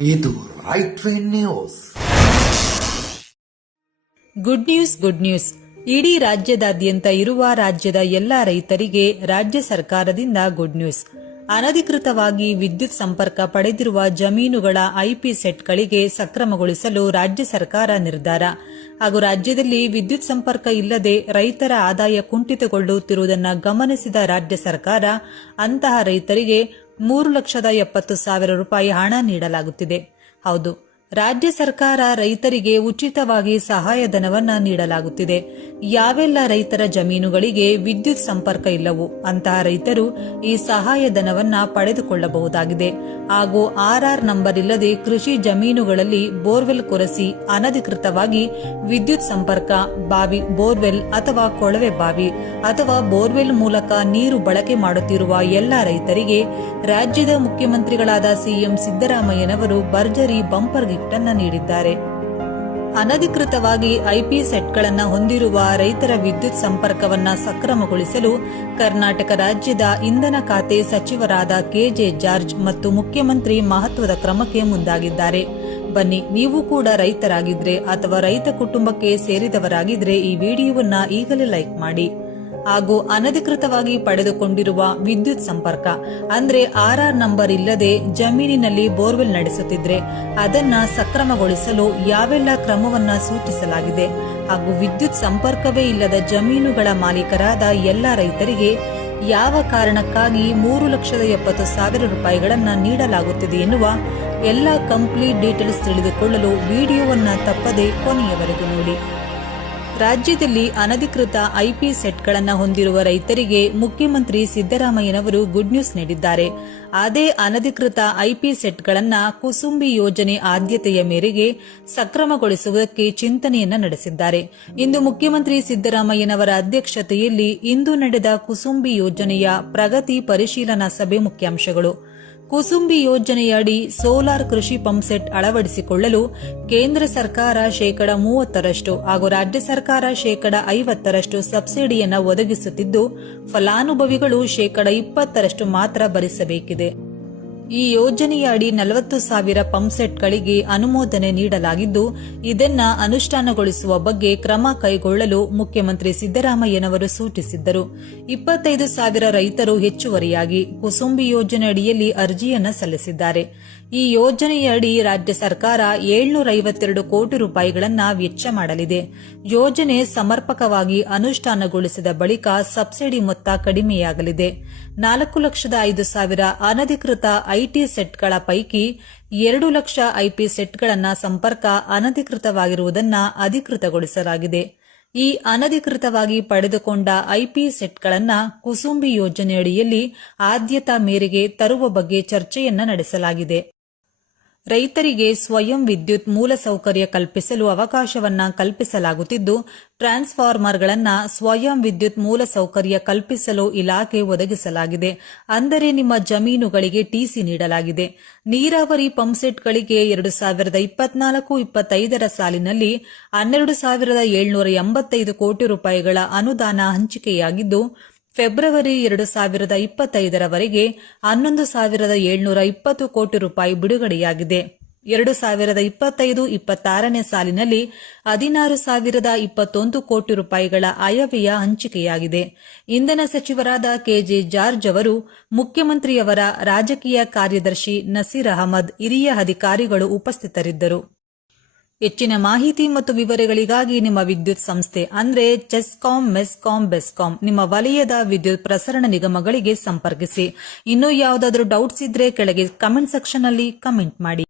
ಇದು right news. Good news good news. ಇಡೀ ರಾಜ್ಯದಾದ್ಯಂತ ಇರುವ ರಾಜ್ಯದ ಎಲ್ಲಾ ರೈತರಿಗೆ ರಾಜ್ಯ ಸರ್ಕಾರದಿಂದ ಗುಡ್ ನ್ಯೂಸ್. ಅನಧಿಕೃತವಾಗಿ ವಿದ್ಯುತ್ ಸಂಪರ್ಕ ಪಡೆದಿರುವ ಜಮೀನುಗಳ ಐಪಿ ಸೆಟ್ಗಳಿಗೆ ಸಕ್ರಮಗೊಳಿಸಲು ರಾಜ್ಯ ಸರ್ಕಾರ ನಿರ್ಧಾರ. ಹಾಗೂ ರಾಜ್ಯದಲ್ಲಿ ವಿದ್ಯುತ್ ಸಂಪರ್ಕ ಇಲ್ಲದೆ ರೈತರ ಆದಾಯ ಕುಂಠಿತಗೊಳ್ಳುತ್ತಿರುವುದನ್ನು ಗಮನಿಸಿದ ರಾಜ್ಯ ಸರ್ಕಾರ, ಅಂತಹ ರೈತರಿಗೆ ಮೂರು ಲಕ್ಷದ ಎಪ್ಪತ್ತು ಸಾವಿರ ರೂಪಾಯಿ ಹಣ ನೀಡಲಾಗುತ್ತಿದೆ. ಹೌದು ರಾಜ್ಯ ಸರ್ಕಾರ ರೈತರಿಗೆ ಉಚಿತವಾಗಿ ಸಹಾಯಧನವನ್ನ ನೀಡಲಾಗುತ್ತಿದೆ. ಯಾವೆಲ್ಲ ರೈತರ ಜಮೀನುಗಳಿಗೆ ವಿದ್ಯುತ್ ಸಂಪರ್ಕ ಇಲ್ಲವು ಅಂತಹ ರೈತರು ಈ ಸಹಾಯಧನವನ್ನ ಪಡೆದುಕೊಳ್ಳಬಹುದಾಗಿದೆ. ಹಾಗೂ ಆರ್ಆರ್ ನಂಬರ್ ಇಲ್ಲದೆ ಕೃಷಿ ಜಮೀನುಗಳಲ್ಲಿ ಬೋರ್ವೆಲ್ ಕೊರೆಸಿ ಅನಧಿಕೃತವಾಗಿ ವಿದ್ಯುತ್ ಸಂಪರ್ಕ, ಬಾವಿ ಬೋರ್ವೆಲ್ ಅಥವಾ ಕೊಳವೆ ಬಾವಿ ಅಥವಾ ಬೋರ್ವೆಲ್ ಮೂಲಕ ನೀರು ಬಳಕೆ ಮಾಡುತ್ತಿರುವ ಎಲ್ಲ ರೈತರಿಗೆ ರಾಜ್ಯದ ಮುಖ್ಯಮಂತ್ರಿಗಳಾದ ಸಿಎಂ ಸಿದ್ದರಾಮಯ್ಯನವರು ಭರ್ಜರಿ ಬಂಪರ್ ಅನ್ನ ನೀಡಿದ್ದಾರೆ. ಅನಧಿಕೃತವಾಗಿ ಐಪಿ ಸೆಟ್ಗಳನ್ನು ಹೊಂದಿರುವ ರೈತರ ವಿದ್ಯುತ್ ಸಂಪರ್ಕವನ್ನು ಸಕ್ರಮಗೊಳಿಸಲು ಕರ್ನಾಟಕ ರಾಜ್ಯದ ಇಂಧನ ಖಾತೆ ಸಚಿವರಾದ ಕೆಜೆ ಜಾರ್ಜ್ ಮತ್ತು ಮುಖ್ಯಮಂತ್ರಿ ಮಹತ್ವದ ಕ್ರಮಕ್ಕೆ ಮುಂದಾಗಿದ್ದಾರೆ. ಬನ್ನಿ, ನೀವು ಕೂಡ ರೈತರಾಗಿದ್ರೆ ಅಥವಾ ರೈತ ಕುಟುಂಬಕ್ಕೆ ಸೇರಿದವರಾಗಿದ್ರೆ ಈ ವಿಡಿಯೋವನ್ನು ಈಗಲೇ ಲೈಕ್ ಮಾಡಿ. ಹಾಗೂ ಅನಧಿಕೃತವಾಗಿ ಪಡೆದುಕೊಂಡಿರುವ ವಿದ್ಯುತ್ ಸಂಪರ್ಕ. ಅಂದ್ರೆ ಆರ್ಆರ್ ನಂಬರ್ ಇಲ್ಲದೆ ಜಮೀನಿನಲ್ಲಿ ಬೋರ್ವೆಲ್ ನಡೆಸುತ್ತಿದ್ರೆ ಅದನ್ನ ಸಕ್ರಮಗೊಳಿಸಲು ಯಾವೆಲ್ಲ ಕ್ರಮವನ್ನ ಸೂಚಿಸಲಾಗಿದೆ. ಹಾಗೂ ವಿದ್ಯುತ್ ಸಂಪರ್ಕವೇ ಇಲ್ಲದ ಜಮೀನುಗಳ ಮಾಲೀಕರಾದ ಎಲ್ಲ ರೈತರಿಗೆ ಯಾವ ಕಾರಣಕ್ಕಾಗಿ ಮೂರು ಲಕ್ಷದ ಎಪ್ಪತ್ತು ಸಾವಿರ ರೂಪಾಯಿಗಳನ್ನು ನೀಡಲಾಗುತ್ತಿದೆ ಎನ್ನುವ ಎಲ್ಲ ಕಂಪ್ಲೀಟ್ ಡೀಟೇಲ್ಸ್ ತಿಳಿದುಕೊಳ್ಳಲು ವಿಡಿಯೋವನ್ನ ತಪ್ಪದೆ ಕೊನೆಯವರೆಗೂ ನೋಡಿ. ರಾಜ್ಯದಲ್ಲಿ ಅನಧಿಕೃತ ಐಪಿ ಸೆಟ್ಗಳನ್ನು ಹೊಂದಿರುವ ರೈತರಿಗೆ ಮುಖ್ಯಮಂತ್ರಿ ಸಿದ್ದರಾಮಯ್ಯನವರು ಗುಡ್ ನ್ಯೂಸ್ ನೀಡಿದ್ದಾರೆ. ಅದೇ ಅನಧಿಕೃತ ಐಪಿ ಸೆಟ್ಗಳನ್ನು ಕುಸುಂಬಿ ಯೋಜನೆ ಆದ್ಯತೆಯ ಮೇರೆಗೆ ಸಕ್ರಮಗೊಳಿಸುವುದಕ್ಕೆ ಚಿಂತನೆಯನ್ನು ನಡೆಸಿದ್ದಾರೆ. ಇಂದು ಮುಖ್ಯಮಂತ್ರಿ ಸಿದ್ದರಾಮಯ್ಯನವರ ಅಧ್ಯಕ್ಷತೆಯಲ್ಲಿ ಇಂದು ನಡೆದ ಕುಸುಂಬಿ ಯೋಜನೆಯ ಪ್ರಗತಿ ಪರಿಶೀಲನಾ ಸಭೆ ಮುಖ್ಯಾಂಶಗಳು. ಕುಸುಂಬಿ ಯೋಜನೆಯಡಿ ಸೋಲಾರ್ ಕೃಷಿ ಪಂಪ್ಸೆಟ್ ಅಳವಡಿಸಿಕೊಳ್ಳಲು ಕೇಂದ್ರ ಸರ್ಕಾರ ಶೇಕಡ ಮೂವತ್ತರಷ್ಟು ಹಾಗೂ ರಾಜ್ಯ ಸರ್ಕಾರ ಶೇಕಡ ಐವತ್ತರಷ್ಟು ಸಬ್ಸಿಡಿಯನ್ನು ಒದಗಿಸುತ್ತಿದ್ದು, ಫಲಾನುಭವಿಗಳು ಶೇಕಡ ಇಪ್ಪತ್ತರಷ್ಟು ಮಾತ್ರ ಭರಿಸಬೇಕಿದೆ. ಈ ಯೋಜನೆಯ ಅಡಿ ನಲವತ್ತು ಸಾವಿರ ಪಂಪ್ಸೆಟ್ಗಳಿಗೆ ಅನುಮೋದನೆ ನೀಡಲಾಗಿದ್ದು, ಇದನ್ನ ಅನುಷ್ಠಾನಗೊಳಿಸುವ ಬಗ್ಗೆ ಕ್ರಮ ಕೈಗೊಳ್ಳಲು ಮುಖ್ಯಮಂತ್ರಿ ಸಿದ್ದರಾಮಯ್ಯನವರು ಸೂಚಿಸಿದ್ದರು. ಇಪ್ಪತ್ತೈದು ಸಾವಿರ ರೈತರು ಹೆಚ್ಚುವರಿಯಾಗಿ ಕುಸುಂಬಿ ಯೋಜನೆ ಅಡಿಯಲ್ಲಿ ಅರ್ಜಿಯನ್ನು ಸಲ್ಲಿಸಿದ್ದಾರೆ. ಈ ಯೋಜನೆಯಡಿ ರಾಜ್ಯ ಸರ್ಕಾರ ಏಳ್ನೂರ ಐವತ್ತೆರಡು ಕೋಟಿ ರೂಪಾಯಿಗಳನ್ನು ವೆಚ್ಚ ಮಾಡಲಿದೆ. ಯೋಜನೆ ಸಮರ್ಪಕವಾಗಿ ಅನುಷ್ಠಾನಗೊಳಿಸಿದ ಬಳಿಕ ಸಬ್ಸಿಡಿ ಮೊತ್ತ ಕಡಿಮೆಯಾಗಲಿದೆ. ನಾಲ್ಕು ಲಕ್ಷದ ಐದು ಸಾವಿರ ಅನಧಿಕೃತ ಐಟಿ ಸೆಟ್ಗಳ ಪೈಕಿ ಎರಡು ಲಕ್ಷ ಐಪಿ ಸೆಟ್ಗಳನ್ನು ಸಂಪರ್ಕ ಅನಧಿಕೃತವಾಗಿರುವುದನ್ನು ಅಧಿಕೃತಗೊಳಿಸಲಾಗಿದೆ. ಈ ಅನಧಿಕೃತವಾಗಿ ಪಡೆದುಕೊಂಡ ಐಪಿ ಸೆಟ್ಗಳನ್ನು ಕುಸುಂಬಿ ಯೋಜನೆಯಡಿಯಲ್ಲಿ ಆದ್ಯತಾ ಮೇರೆಗೆ ತರುವ ಬಗ್ಗೆ ಚರ್ಚೆಯನ್ನ ನಡೆಸಲಾಗಿದೆ. ರೈತರಿಗೆ ಸ್ವಯಂ ವಿದ್ಯುತ್ ಮೂಲಸೌಕರ್ಯ ಕಲ್ಪಿಸಲು ಅವಕಾಶವನ್ನ ಕಲ್ಪಿಸಲಾಗುತ್ತಿದ್ದು, ಟ್ರಾನ್ಸ್ಫಾರ್ಮರ್ಗಳನ್ನು ಸ್ವಯಂ ವಿದ್ಯುತ್ ಮೂಲಸೌಕರ್ಯ ಕಲ್ಪಿಸಲು ಇಲಾಖೆ ಒದಗಿಸಲಾಗಿದೆ. ಅಂದರೆ ನಿಮ್ಮ ಜಮೀನುಗಳಿಗೆ ಟಿಸಿ ನೀಡಲಾಗಿದೆ. ನೀರಾವರಿ ಪಂಪ್ಸೆಟ್ಗಳಿಗೆ ಎರಡು ಸಾವಿರದ ಇಪ್ಪತ್ನಾಲ್ಕು ಇಪ್ಪತ್ತೈದರ ಸಾಲಿನಲ್ಲಿ ಹನ್ನೆರಡು ಸಾವಿರದ ಏಳ್ನೂರ ಎಂಬತ್ತೈದು ಕೋಟಿ ರೂಪಾಯಿಗಳ ಅನುದಾನ ಹಂಚಿಕೆಯಾಗಿದ್ದು ಫೆಬ್ರವರಿ ಎರಡು ಸಾವಿರದ ಇಪ್ಪತ್ತೈದರವರೆಗೆ ಹನ್ನೊಂದು ಸಾವಿರದ ಏಳ್ನೂರ ಇಪ್ಪತ್ತು ಕೋಟಿ ರೂಪಾಯಿ ಬಿಡುಗಡೆಯಾಗಿದೆ. ಎರಡು ಸಾವಿರದ ಇಪ್ಪತ್ತೈದು ಇಪ್ಪತ್ತಾರನೇ ಸಾಲಿನಲ್ಲಿ ಹದಿನಾರು ಸಾವಿರದ ಇಪ್ಪತ್ತೊಂದು ಕೋಟಿ ರೂಪಾಯಿಗಳ ಆಯವ್ಯಯ ಹಂಚಿಕೆಯಾಗಿದೆ. ಇಂಧನ ಸಚಿವರಾದ ಕೆಜೆ ಜಾರ್ಜ್ ಅವರು ಮುಖ್ಯಮಂತ್ರಿಯವರ ರಾಜಕೀಯ ಕಾರ್ಯದರ್ಶಿ ನಸೀರ್ ಅಹಮದ್ ಹಿರಿಯ ಅಧಿಕಾರಿಗಳು ಉಪಸ್ಥಿತರಿದ್ದರು. ಹೆಚ್ಚಿನ ಮಾಹಿತಿ ಮತ್ತು ವಿವರಗಳಿಗಾಗಿ ನಿಮ್ಮ ವಿದ್ಯುತ್ ಸಂಸ್ಥೆ, ಅಂದ್ರೆ ಚೆಸ್ಕಾಂ, ಮೆಸ್ಕಾಂ, ಬೆಸ್ಕಾಂ, ನಿಮ್ಮ ವಲಯದ ವಿದ್ಯುತ್ ಪ್ರಸರಣ ನಿಗಮಗಳಿಗೆ ಸಂಪರ್ಕಿಸಿ. ಇನ್ನೂ ಯಾವುದಾದ್ರೂ ಡೌಟ್ಸ್ ಇದ್ರೆ ಕೆಳಗೆ ಕಮೆಂಟ್ ಸೆಕ್ಷನ್ ಅಲ್ಲಿ ಕಮೆಂಟ್ ಮಾಡಿ.